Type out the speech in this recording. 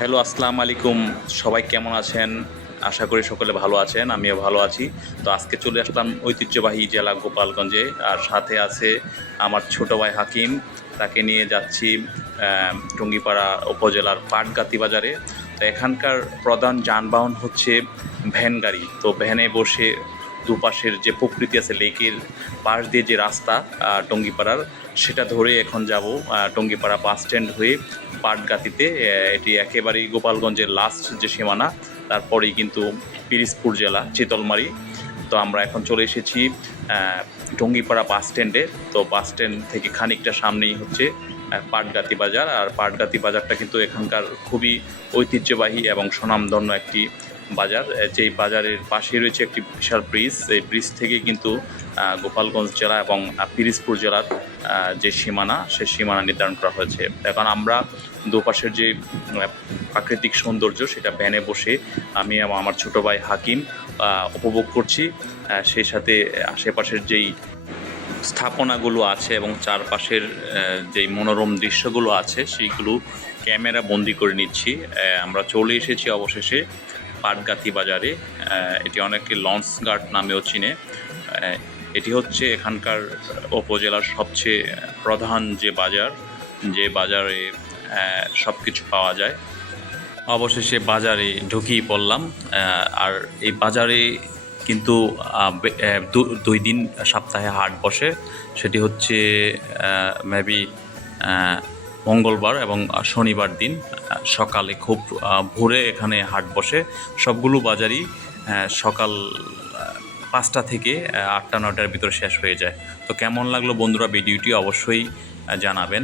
Hello, আসসালামু আলাইকুম। সবাই কেমন আছেন? আশা করি সকলে ভালো আছেন, আমিও ভালো আছি। তো আজকে চলে আসলাম ঐতিহ্যবাহী জেলা গোপালগঞ্জে, আর সাথে আছে আমার ছোট ভাই হাকিম। তাকে নিয়ে যাচ্ছি টুঙ্গিপাড়া উপজেলার পাটগাতি বাজারে। তো এখানকার প্রধান যানবাহন হচ্ছে ভ্যান গাড়ি। তো ভ্যানে বসে দুপাশের যে প্রকৃতি আছে, লেকের পাশ দিয়ে যে রাস্তা টঙ্গিপাড়ার, সেটা ধরে এখন যাব টঙ্গিপাড়া বাস স্ট্যান্ড হয়ে পাটগাতিতে। এটি একেবারেই গোপালগঞ্জের লাস্ট যে সীমানা, তারপরেই কিন্তু পিরিজপুর জেলা, চিতলমারি। তো আমরা এখন চলে এসেছি টঙ্গিপাড়া বাস স্ট্যান্ডে। তো বাস স্ট্যান্ড থেকে খানিকটা সামনেই হচ্ছে পাটগাতি বাজার। আর পাটগাতি বাজারটা কিন্তু এখানকার খুবই ঐতিহ্যবাহী এবং স্বনামধন্য একটি বাজার যেই বাজারের পাশে রয়েছে একটি বিশাল ব্রিজ। এই ব্রিজ থেকে কিন্তু গোপালগঞ্জ জেলা এবং পিরিজপুর জেলার যে সীমানা, সে সীমানা নির্ধারণ করা হয়েছে। এখন আমরা দুপাশের যে প্রাকৃতিক সৌন্দর্য, সেটা ভ্যানে বসে আমি এবং আমার ছোটো ভাই হাকিম উপভোগ করছি। সেই সাথে আশেপাশের যেই স্থাপনাগুলো আছে এবং চারপাশের যেই মনোরম দৃশ্যগুলো আছে, সেইগুলো ক্যামেরা বন্দি করে নিচ্ছি। আমরা চলে এসেছি অবশেষে। পাটগাতি বাজারে এটি অনেকে লঞ্চ গার্ড নামেও চিনে। এটি হচ্ছে এখানকার উপজেলার সবচেয়ে প্রধান যে বাজার, যে বাজারে সব কিছু পাওয়া যায়। অবশেষে বাজারে ঢুকিয়ে পড়লাম আর এই বাজারে কিন্তু দুই দিন সপ্তাহে হাট বসে। সেটি হচ্ছে মেবি মঙ্গলবার এবং শনিবার দিন সকালে খুব ভোরে এখানে হাট বসে। সবগুলো বাজারই সকাল পাঁচটা থেকে আটটা নটার ভিতরে শেষ হয়ে যায়। তো কেমন লাগল বন্ধুরা ভিডিওটি অবশ্যই জানাবেন।